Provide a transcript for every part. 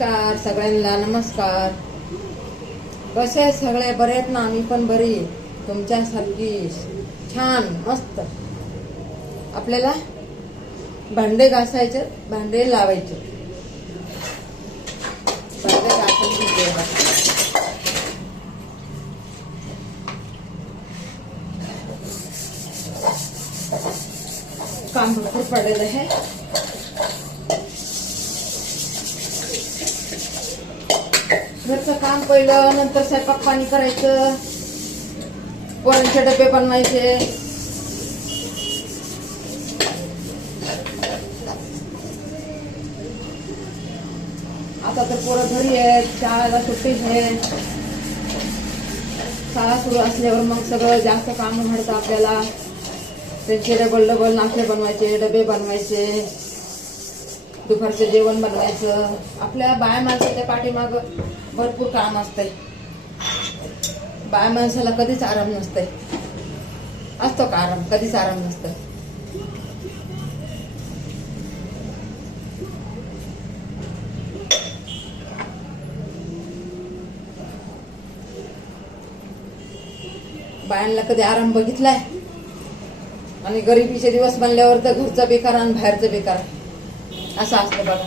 नमस्कार सगळ्यांना. नमस्कार. कसे आहेत सगळे? बरे आहेत ना? मी पण बरी. तुमच्यासारखी छान मस्त. आपल्याला भांडे घासायचे, भांडे लावायचे. भांडे घासायचे काम भरपूर पडलेलं आहे. घरचं काम पहिलं, नंतर स्वयंपाक पाणी करायचं, पोरांचे डबे बनवायचे. आता तर पोरं घरी आहेत, शाळेला सुट्टी आहे. शाळा सुरू असल्यावर मग सगळं जास्त काम घडतं आपल्याला. त्यांचे डबल नाश्ते बनवायचे, डबे बनवायचे, दुपारचं जेवण बनवायचं. आपल्या बाया माणसाच्या पाठीमाग भरपूर काम असतंय. बाया माणसाला कधीच आराम नसतंय. असतो का आराम? कधीच आराम नसतं. बायांना कधी आराम बघितलाय? आणि गरिबीचे दिवस बनल्यावर तर घरचं बेकार आणि बाहेरचं बेकार असं असतं बघा.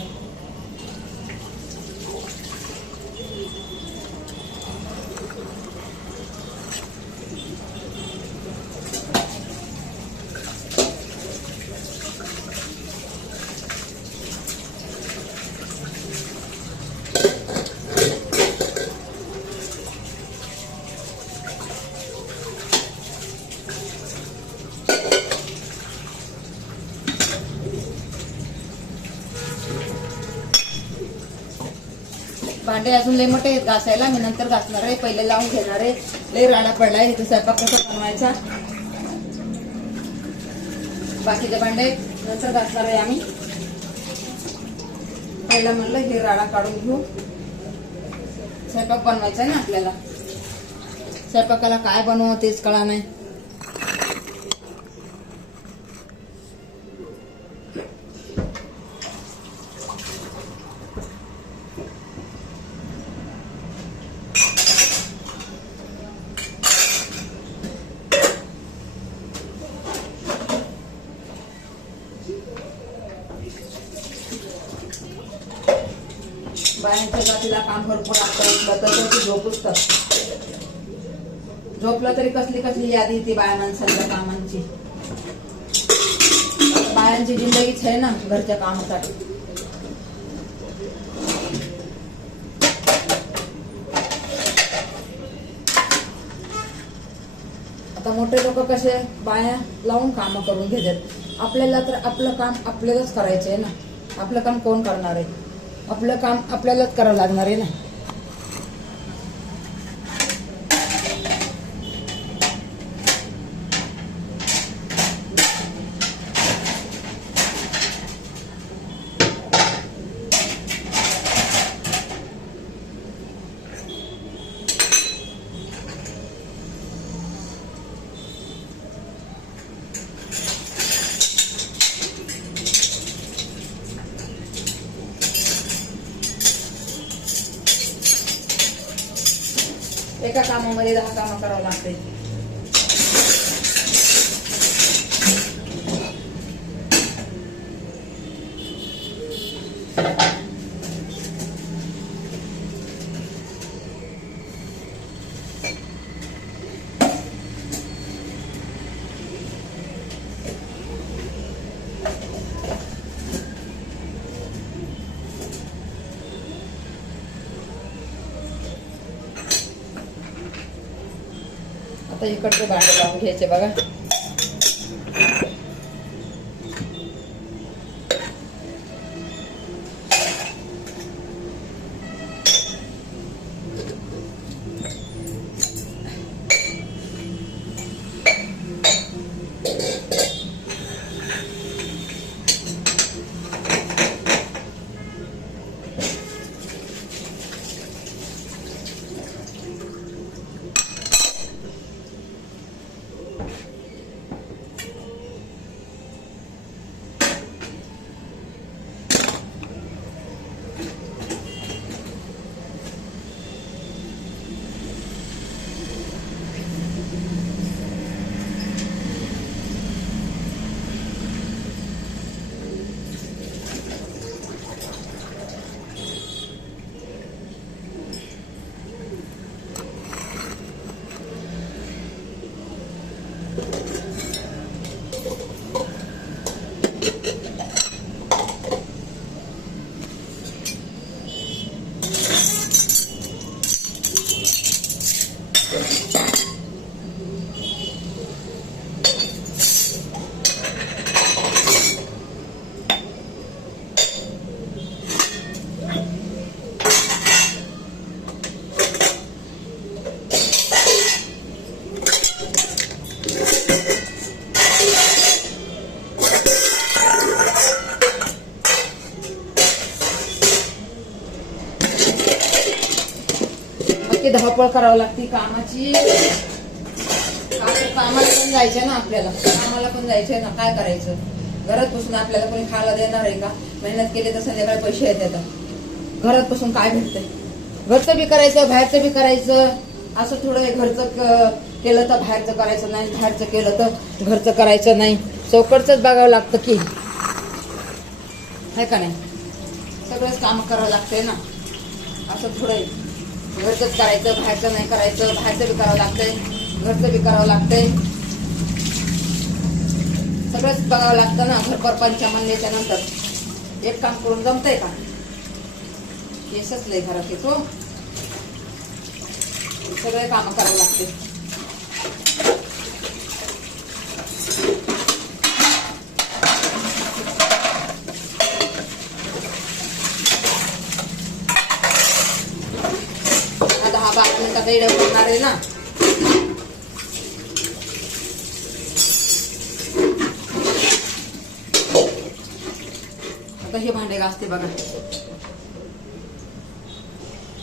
भांडे अजून लय मोठे आहेत घासायला. मी नंतर घासणार आहे, पहिले लावून घेणार आहे. लय राडा पडलाय इथे. स्वयंपाक कसा बनवायचा, बाकीचे भांडे नंतर घासणार आहे आम्ही. पहिला म्हणलं हे राडा काढून घेऊ. स्वयंपाक बनवायचा आहे ना आपल्याला. स्वयंपाकाला काय बनवू तेच कळा नाही. बायांच्या जातीला काम भरपूर असतं. तर झोपूच तर झोपलं तरी कसली कसली यादी येते बाया माणसांच्या कामांची. बायांची जिंदगीच आहे ना घरच्या कामासाठी. आता मोठे लोक कसे बाया लावून काम करून घेतात. आपल्याला तर आपलं काम आपल्यालाच करायचं आहे ना. आपलं काम कोण करणार आहे? आपलं काम आपल्यालाच करावं लागणार आहे ना. एका कामामध्ये 10 कामं करावं लागते. आता इकडचे भांडे लावून घ्यायचे बघा. इतकी धावपळ करावी लागते कामाची. कामाला पण जायचंय ना आपल्याला, कामाला पण जायचंय ना. काय करायचं, घरात बसून आपल्याला कोणी खायला देणार आहे का? मेहनत केली तर संध्याकाळी पैसे येतात. घरात बसून काय भेटतंय? घरचं बी करायचं, बाहेरचं बी करायचं. असं थोडं घरचं केलं तर बाहेरचं करायचं नाही, बाहेरचं केलं तर घरचं करायचं नाही. चौकडचंच बघावं लागतं की, आहे का नाही? सगळंच काम करावं लागतंय ना. असं थोडं घरचंच करायचं, बाहेरचं नाही करायचं. बाहेरचं बी करावं लागतंय, घरचं बी करावं लागतंय. सगळंच बघावं लागतं ना. घर परपंच म्हणल्याच्या नंतर एक काम करून जमतंय का? केसच लय घरात येतो, सगळे काम करावं लागते. आता 10-12 मिनिटात एवढे होणार आहे ना. आता हे भांडे घासते बघा.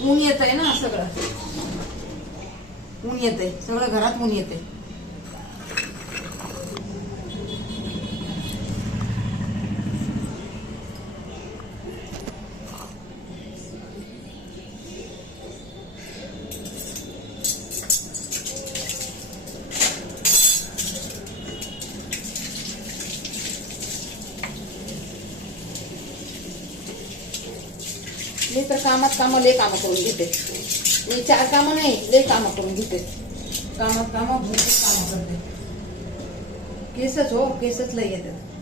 ऊन येत आहे ना, सगळं ऊन येते, सगळं घरात ऊन येते. मी तर कामात लय कामं करून घेते. मी 4 कामं नाही, लय कामं करून घेते. कामात भरपूर कामं करते. केसच लय येतात.